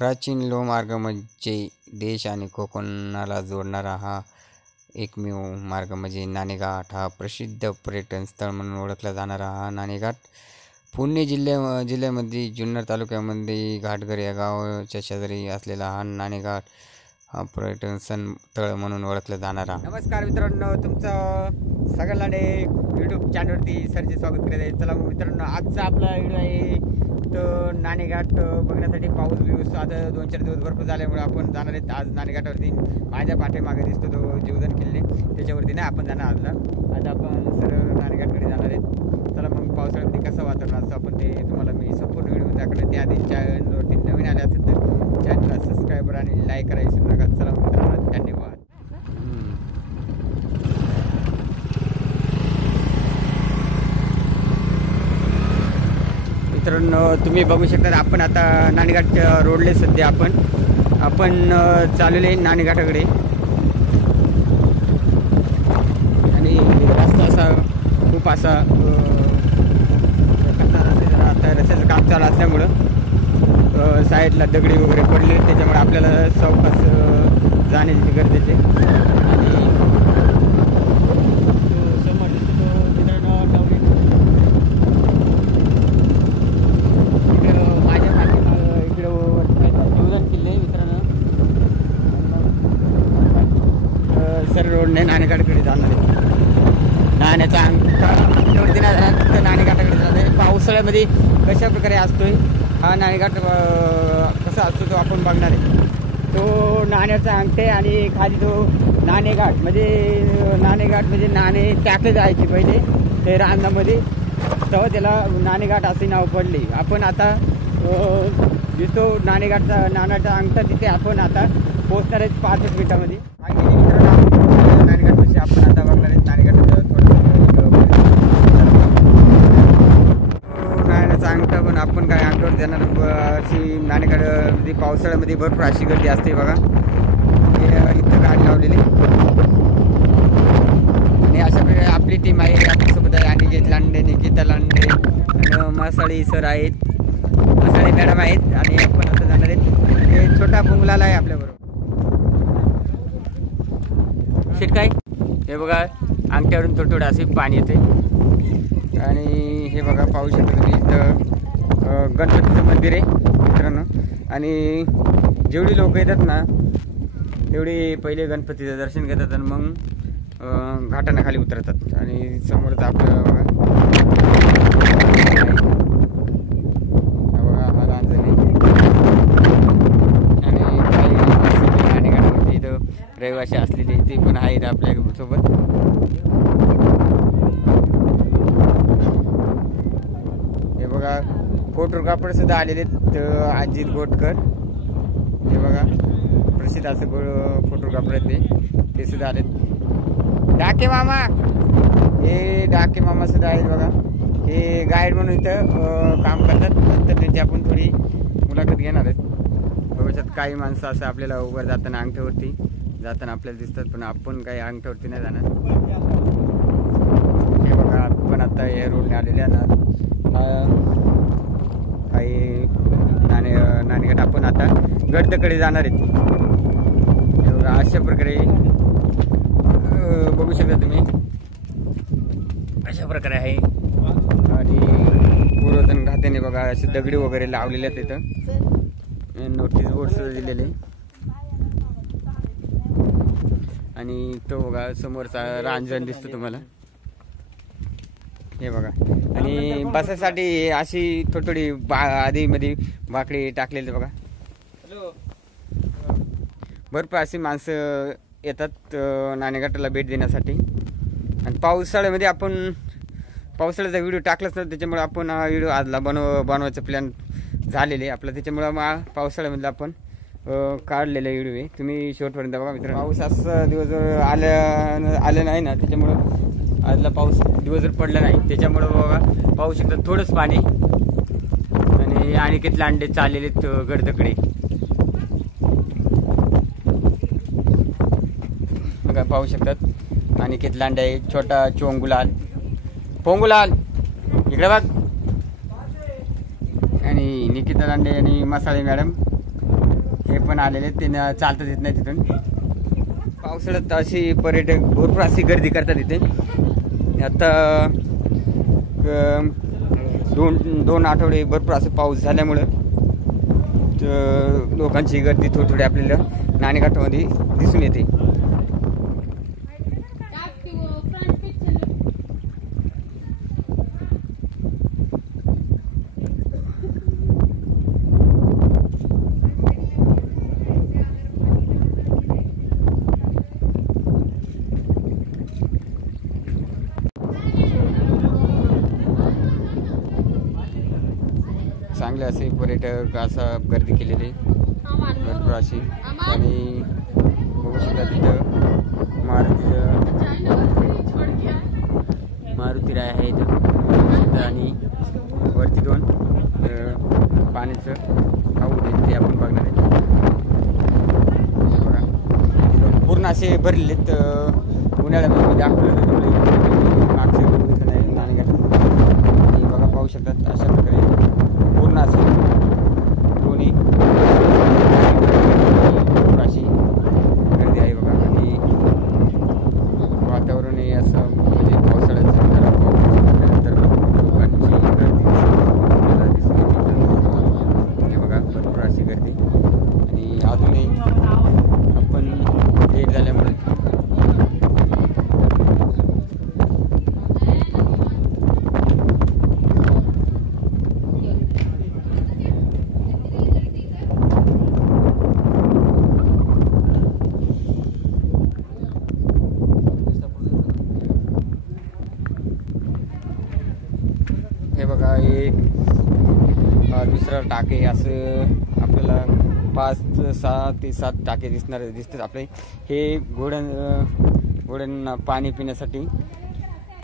प्राचीन लोहमार्ग म्हणजे देश आणि कोकणाला जोडणारा हा एकमेव मार्ग म्हणजे नाणेघाट. हा प्रसिद्ध पर्यटन स्थळ म्हणून ओळखला जाणारा हा नाणेघाट पुणे जिल्ह्यामध्ये जुन्नर तालुक्यामध्ये घाटघर या गावाच्या शेजारी असलेला हा नाणेघाट हा पर्यटन स्थळ म्हणून ओळखला जाणारा. नमस्कार मित्रांनो, तुमचं सगळ्यांना यूट्यूब चॅनलवरती सरचे स्वागत करत आहे. चला मित्रांनो, आजचा आपला व्हिडिओ आहे तो नाणेघाट बघण्यासाठी. पाऊस आता 2-4 दिवस भरपूर झाल्यामुळे आपण जाणार आहेत आज नाणेघाटावरती. माझ्या पाठीमागे दिसतो तो जीवदान किल्ले, त्याच्यावरती नाही आपण जाणार आज आपण सरळ नाणेघाटकडे जाणार आहेत. चला मग पावसाळ्यामध्ये कसं वातावरण असतं आपण ते तुम्हाला मी संपूर्ण व्हिडिओ दाखवले. त्याआधी चॅनलवरती नवीन आले असेल तर चॅनलला सबस्क्राईबर आणि लाईक करायला विसरू नका. चला मित्रांनो, धन्यवाद. मित्रांनो, तुम्ही बघू शकता आपण आता नाणेघाटच्या रोडले सध्या आपण चाललेले आहे नाणेघाटाकडे. आणि रस्ता असा खूप असा आता रस्त्याचं काम चालू असल्यामुळं साईडला दगडी वगैरे पडले, त्याच्यामुळे आपल्याला सावकाश जाण्याची गरजेचे. आणि रोडने नाणेघाटाकडे जाणार आहे. नाण्याचा अंगठ्यावरती नाणेघाटाकडे जाणार आहे. पावसाळ्यामध्ये कशा प्रकारे असतोय हा नाणेघाट कसा असतो तो आपण बघणार आहे. तो नाण्याचा अंगठे आणि खाली तो नाणेघाट म्हणजे नाणे टाकले जायचे पहिले ते रानामध्ये, तेव्हा त्याला नाणेघाट असे नाव पडले. आपण आता जिथो नाण्याचा अंगठा तिथे आपण आता पोहोचणार आहेत 5 मिनिटामध्ये. नाणेघाट आपण आता बघणार आहेत. नाण्याचा अंगठा पण आपण काय अंगठ्यावर देणार अशी नाणेघाट पावसाळ्यामध्ये भरपूर अशी गर्दी असते बघा. इथं गाडी लावलेली आणि अशा प्रकारे आपली टीम आहे आपल्यासोबत आहे. अनिकेत लांडे, निकिता लांडे आणि मासाळी सर आहेत, मासाळी मॅडम आहेत. आणि आपण आता जाणार आहेत. हे छोटा पुंगलाला आहे आपल्याबरोबर. शेट काय हे बघा, अंगठ्यावरून थोडं असे पाणी येते. आणि हे बघा पाहू शकता तुम्ही, इथं गणपतीचं मंदिर आहे मित्रांनो. आणि जेवढी लोक येतात ना तेवढी पहिले गणपतीचं दर्शन घेतात आणि मग घाटानं खाली उतरतात. आणि समोरच आपलं बघा हा लांजणी. आणि काही नाणेघाटावरती इथं रहिवाशी असलेले ते पण आहेत आपल्या सोबत. हे बघा फोटोग्राफर सुद्धा आलेले आहेत, अजित गोटकर. हे बघा प्रसिद्ध असं फोटोग्राफर आहेत ते सुद्धा आलेत. डाके मामा, हे डाके मामा सुद्धा आहेत बघा. हे गाईड म्हणून इथं काम करतात. नंतर त्यांची आपण थोडी मुलाखत घेणार आहेत. भविष्यात काही माणसं असं आपल्याला उभं जाताना अंगठ्यावरती जाताना आपल्याला दिसतात, पण आपण काही अंगठ्यावरती नाही जाणार. हे बघा आपण आता या रोडने आलेले ना काही नाणेघाट आपण आता गडदकडे जाणार आहेत. हे बघा अशा प्रकारे बघू शकता तुम्ही, अशा प्रकारे आहे. आणि पूर्वतन खात्याने बघा असे दगडी वगैरे लावलेले आहेत तिथं, नोटीस बोर्ड सुद्धा दिलेले. आणि तो बघा समोरचा रांजण दिसतो तुम्हाला, हे बघा. आणि बसासाठी अशी थोडी आधी मध्ये बाकडी टाकलेली बघा. भरपूर अशी माणसं येतात नाणेघाटाला भेट देण्यासाठी. आणि पावसाळ्यामध्ये आपण पावसाळ्याचा व्हिडिओ टाकलाच ना, त्याच्यामुळे आपण हा व्हिडिओ आजला बनवायचा प्लॅन झालेले आपला. त्याच्यामुळं पावसाळ्यामधला आपण काढलेला व्हिडिओ आहे. तुम्ही शेवटपर्यंत बघा मित्रांनो. पाऊस असं दिवसभर आलं नाही ना, त्याच्यामुळं आजला पाऊस दिवसभर पडला नाही, त्याच्यामुळं बघा पाहू शकता थोडंच पाणी. आणि अनिकेत लांडे चाललेले गडदकडे बघा, पाहू शकतात. अनिकेत लांडे, छोटा पोंगुलाल इकडे बघ. आणि निकिता लांडे आणि मसाळे मॅडम हे पण आलेले ते चालता येत नाही तिथून. पावसाळ्यात अशी पर्यटक भरपूर अशी गर्दी करतात तिथे. आता दोन आठवडे भरपूर असं पाऊस झाल्यामुळं लोकांची गर्दी थोडी थोडी आपल्याला नाणेघाटामध्ये दिसून येते. चांगले असे पर्यटक असा गर्दी केलेली भरपूर अशी. आणि बघू शकता तिथं मारुती राय आहे इथं. आणि वरती दोन पाण्याचं हौद आहे ते आपण बघणार आहे. बघा पूर्ण असे भरलेत. उन्हाळ्यामध्ये दाखवलं मागचे बघितलं नाही नाणेघाटात. आणि बघा पाहू शकतात अशा प्रकारे पूर्ण असे दोन्ही अशी गर्दी आहे बघा. आणि वातावरण हे असं म्हणजे पावसाळ्याचं नंतर लोकांची गर्दी हे बघा भरपूर अशी गर्दी. आणि अजूनही आपण लेट झाल्यामुळे हे बघा एक दुसरा टाके असं आपल्याला 5-6 ते 7 टाके दिसतात आपले. हे घोड्यांना पाणी पिण्यासाठी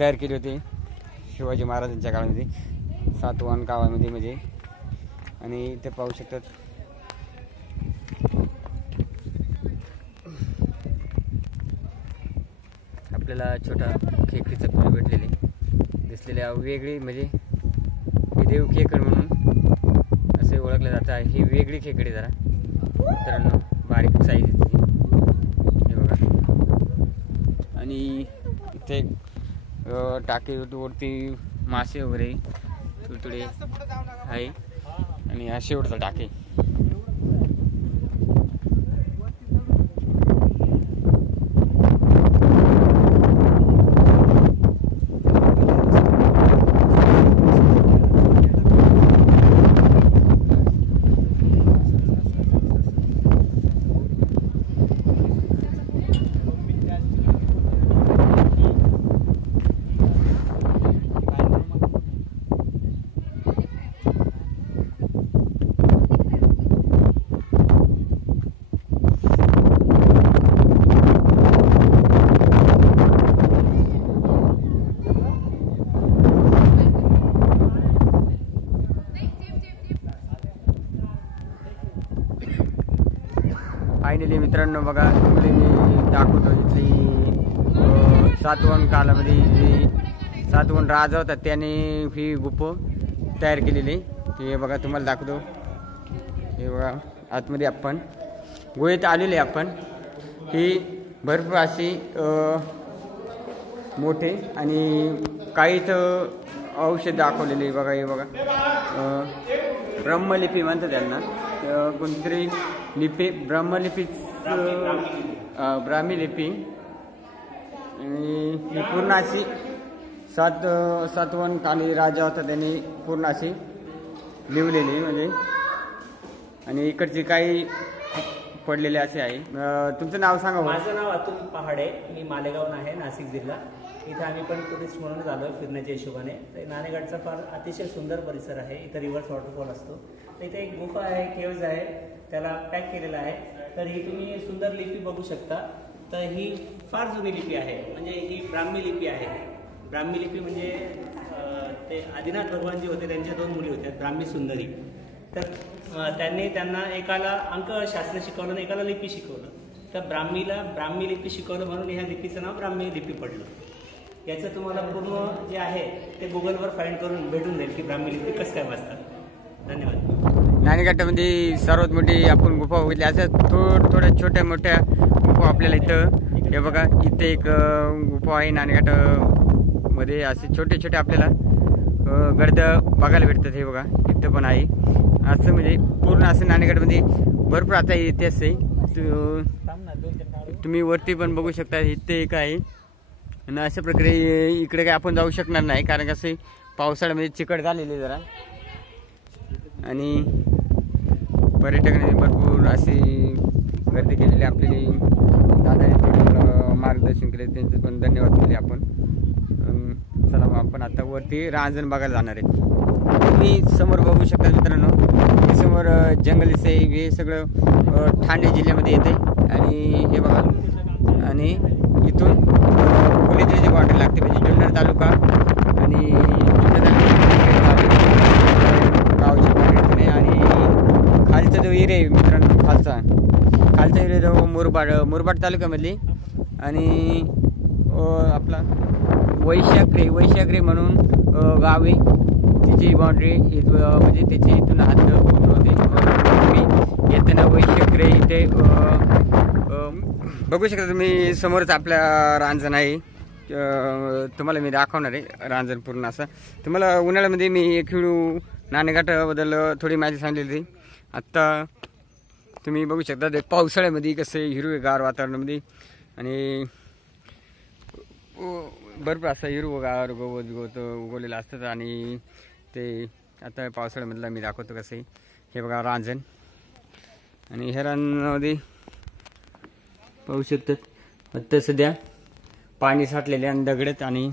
तयार केले होते शिवाजी महाराजांच्या काळामध्ये सातवाहन काळामध्ये म्हणजे. आणि ते पाहू शकतात आपल्याला छोटा खेकडीचं पिल्लू भेटलेले दिसलेले वेगळी म्हणजे देव खेकड म्हणून असे ओळखले जातात. ही वेगळी खेकडी जरा मित्रांनो बारीक साईज हे बघा. आणि इथे टाकेवरती मासे वगैरे तुडतुडे आहे. आणि हा शेवटचा टाके. फायनली मित्रांनो बघा तुम्हाला मी दाखवतो इथली सातवाहन काळामध्ये जी सातवाहन राजा होता त्याने ही गुफा तयार केलेली. हे बघा तुम्हाला दाखवतो. हे बघा आतमध्ये आपण गुहेत आलेले आपण. ही भरपूर अशी मोठे आणि काही तर औषध दाखवलेले बघा. हे बघा ब्रह्मलिपी म्हणतात त्यांना. कोणतरी लिपी ब्रह्मलिपी ब्राह्मी लिपी. आणि ही पूर्ण अशी सातवाहन काली राजा होता त्यांनी पूर्ण अशी लिवलेली म्हणजे. आणि इकडची काही पडलेले असे आहे. तुमचं नाव सांगा. माझं नाव अतुल पहाडे. मी मालेगाव आहे नाशिक जिल्हा. इथे आम्ही पण टुरिस्ट म्हणून आलो फिरण्याच्या हिशोबाने. तर नाणेघाटचा फार अतिशय सुंदर परिसर आहे. इथं रिव्हर्स वॉटरफॉल असतो. तर इथे एक गुफा आहे केव्ज आहे त्याला पॅक केलेला आहे. तर ही तुम्ही सुंदर लिपी बघू शकता. तर ही फार जुनी लिपी आहे म्हणजे ही ब्राह्मी लिपी आहे. ब्राह्मी लिपी म्हणजे ते आदिनाथ भगवान जे होते त्यांच्या 2 मुली होत्या ब्राह्मी सुंदरी. तर त्यांना एकाला अंकशास्त्र शिकवलं आणि एकाला लिपी शिकवलं. तर ब्राह्मीला ब्राह्मी लिपी शिकवलं म्हणून ह्या लिपीचं नाव ब्राह्मी लिपी पडलं. याचं तुम्हाला पूर्ण जे आहे ते गुगलवर फाइंड करून भेटून जाईल की ब्राह्मी लिपी कसं काय वाचतात. धन्यवाद. नाणेघाटामध्ये सर्वात मोठी आपण गुफा बघितली. असं थोड्या छोट्या मोठ्या गुफा आपल्याला इथं, हे बघा इथे एक गुफा आहे नाणेघाटामध्ये. असे छोटे छोटे आपल्याला गर्द बघायला भेटतात. हे बघा इथं पण आहे. असं म्हणजे पूर्ण असं नाणेघाटामध्ये भरपूर आता इतिहास आहे. तुम्ही वरती पण बघू शकता. इथे एक आहे आणि अशा प्रकारे इकडे काय आपण जाऊ शकणार नाही, कारण कसं पावसाळ्यामध्ये चिकट झालेले जरा, आणि पर्यटकांनी भरपूर अशी गर्दी केलेली. आपली दादा मार्गदर्शन केले, त्यांचे पण धन्यवाद केले आपण. चला मग आपण आता वरती रांजण बघायला जाणार आहे. तुम्ही समोर बघू शकता मित्रांनो, हे समोर जंगल दिसते. हे सगळं ठाणे जिल्ह्यामध्ये येते. आणि हे बघा, आणि इथून पुणे जिल्ह्याची बाउंड्री लागते, म्हणजे जुन्नर तालुका आणि गावची बाउंड्री. आणि खालचा जो एरिया आहे मित्रांनो, खालचा एरिया जो मुरबाड तालुक्यामधली, आणि आपला वैशाखरे म्हणून गाव आहे. तिची बाउंड्री म्हणजे त्याची इथून हात पूर्ण होते. येताना वैशाखरे इथे बघू शकता तुम्ही. समोरच आपल्या रांजण आहे. तुम्हाला मी दाखवणार आहे रांजण पूर्ण असं. तुम्हाला उन्हाळ्यामध्ये मी एक व्हिडिओ नाणेघाटाबद्दल थोडी माहिती सांगलेली होती. आत्ता तुम्ही बघू शकता ते पावसाळ्यामध्ये कसं हिरवेगार वातावरणामध्ये, आणि भरपूर असं हिरवगार गवत उगवलेलं असतं. आणि ते आता पावसाळ्यामधलं मी दाखवतो कसं. हे बघा रांजण, आणि ह्या रांजणामध्ये पाहू शकतात आत्ता सध्या पाणी साठलेले आणि दगडत. आणि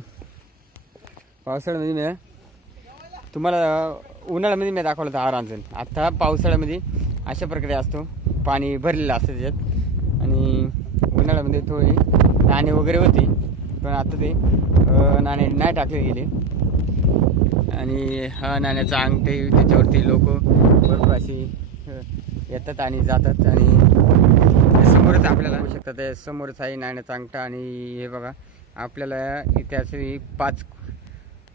पावसाळ्यामध्ये मी तुम्हाला उन्हाळ्यामध्ये मी दाखवलं होतं हा रांजण. आता पावसाळ्यामध्ये अशा प्रकारे असतो, पाणी भरलेलं असतं त्याच्यात. आणि उन्हाळ्यामध्ये थोडी नाणे वगैरे होती, पण आता ते नाणे नाही टाकले गेले. आणि हा नाण्याचा अंगठे, त्याच्यावरती लोक भरपूर अशी येतात आणि जातात. आणि समोरच आपल्याला बघू शकतात, ते समोरच आहे नाण्याचा अंगठा. आणि हे बघा आपल्याला इथे असे 5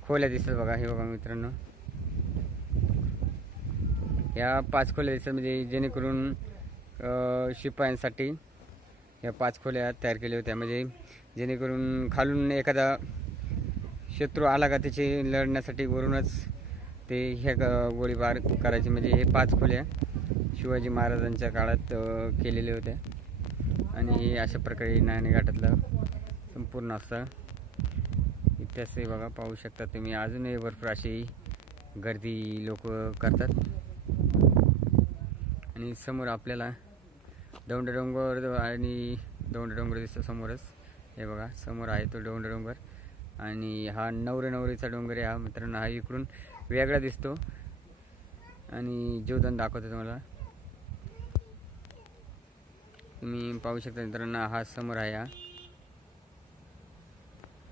खोल्या दिसतात बघा. हे बघा मित्रांनो, या 5 खोल्या दिसतात, म्हणजे जेणेकरून शिपायांसाठी या 5 खोल्या तयार केल्या होत्या. म्हणजे जेणेकरून खालून एखादा शत्रू आला का त्याची लढण्यासाठी वरूनच ते ह्या गोळीबार करायचे. म्हणजे हे 5 खोल्या शिवाजी महाराजांच्या काळात केलेल्या होत्या. आणि अशा प्रकारे नाणेघाटातलं संपूर्ण असं इतिहास आहे बघा. पाहू शकता तुम्ही. अजूनही भरपूर अशी गर्दी लोक करतात. आणि समोर आपल्याला डोंगर आणि डोंगर दिसतो समोरच. हे बघा समोर आहे तो डोंगर. आणि हा नवरीचा डोंगर आहे हा मित्रांनो. हा इकडून वेगळा दिसतो. आणि जीवदान दाखवतो तुम्हाला, तुम्ही पाहू शकता मित्रांनो. हा समोर आहे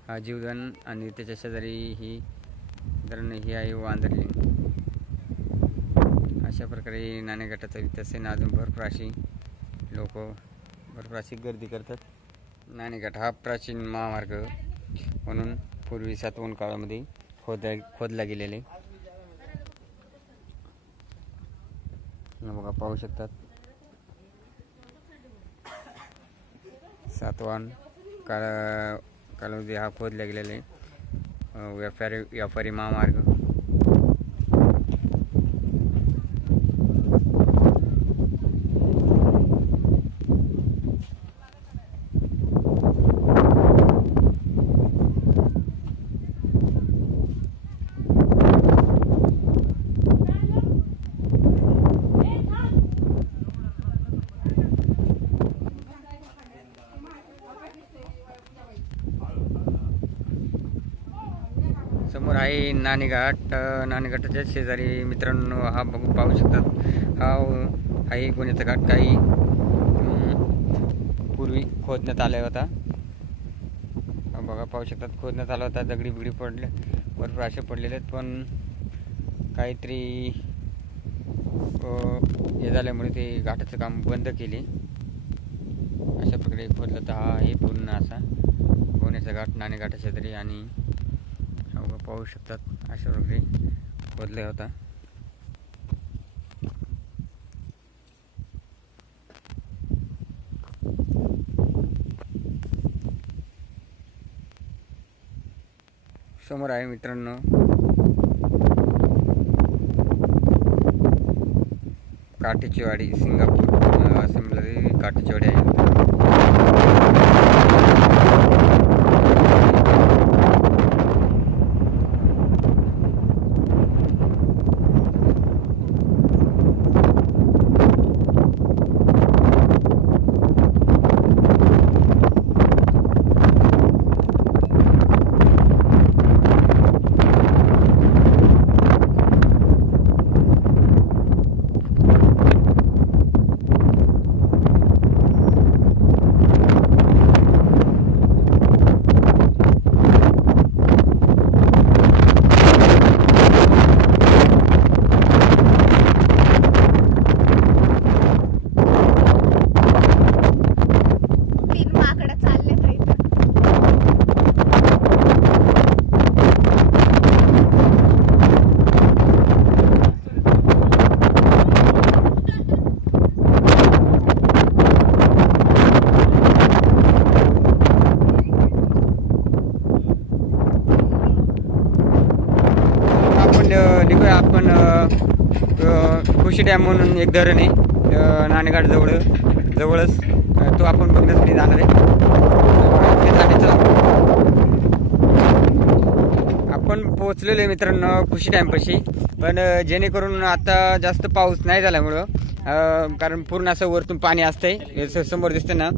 हा जीवदान. आणि त्याच्या शेजारी ही मित्रांनो ही आहे वांदरली. अशा प्रकारे नाणेघाटाचा इतिहास आहे. अजून भरपूर अशी लोक भरपूर अशी गर्दी करतात. नाणेघाट हा प्राचीन महामार्ग म्हणून पूर्वी सातवण काळामध्ये खोदला गेलेले. बघा पाहू शकतात सातवाहन काळामध्ये हा खोदला गेलेले व्यापारी महामार्ग. समोर आहे नाणेघाटाच्या शेजारी मित्रांनो हा पाहू शकतात. हा आहे गुन्ह्याचा घाट. काही पूर्वी खोदण्यात आला होता. हा बघा पाहू शकतात खोदण्यात आला होता. दगडी बिगडी पडले भरपूर असे पडलेले आहेत, पण काहीतरी हे झाल्यामुळे ते घाटाचं काम बंद केले. अशा प्रकारे खोदलं तर हा आहे पूर्ण असा गुन्ह्याचा घाट नाणेघाटाच्या शेजारी. आणि पाहू शकतात अशा प्रकारे खोदला होता. समोर आहे मित्रांनो काठीची वाडी सिंगापूर असं म्हणलं काठीची वाडी आहे निघूया आपण खुशी डॅम म्हणून एक धरण आहे नाणेघाट जवळच तो आपण बघण्यासाठी जाणार आहे आपण पोहोचलेलो आहे मित्रांनो खुशी डॅमपाशी पण जेणेकरून आता जास्त पाऊस नाही झाल्यामुळं कारण पूर्ण असं वरतून पाणी असतंय समोर दिसतं ना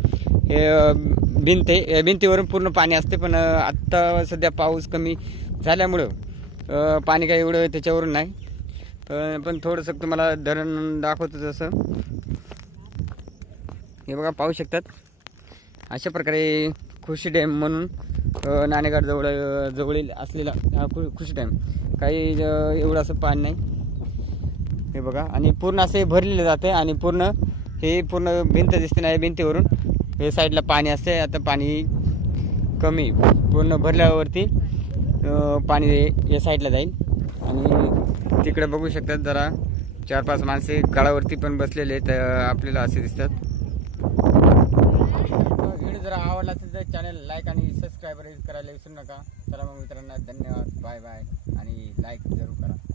हे भिंतीवरून पूर्ण पाणी असते पण आत्ता सध्या पाऊस कमी झाल्यामुळं पाणी काही एवढं त्याच्यावरून नाही पण थोडंसं तुम्हाला धरण दाखवतो जसं हे बघा पाहू शकतात अशा प्रकारे खुशी डॅम म्हणून नाणेघाट जवळील असलेला हा खुशी डॅम काही एवढं असं पाणी नाही हे बघा आणि पूर्ण असे भरलेलं जातं आणि पूर्ण भिंत दिसते ना भिंतीवरून हे साईडला पाणी असते आता पाणी कमी पूर्ण भरल्यावरती पाणी या साईडला जाईल आणि तिकडे बघू शकतात जरा 4-5 माणसे गाळावरती पण बसलेले आहेत आपल्याला असे दिसतात व्हिडिओ जर आवडला असेल तर चॅनल लाईक आणि सबस्क्राईब करायला विसरू नका चला मग मित्रांनो धन्यवाद बाय बाय आणि लाईक जरूर करा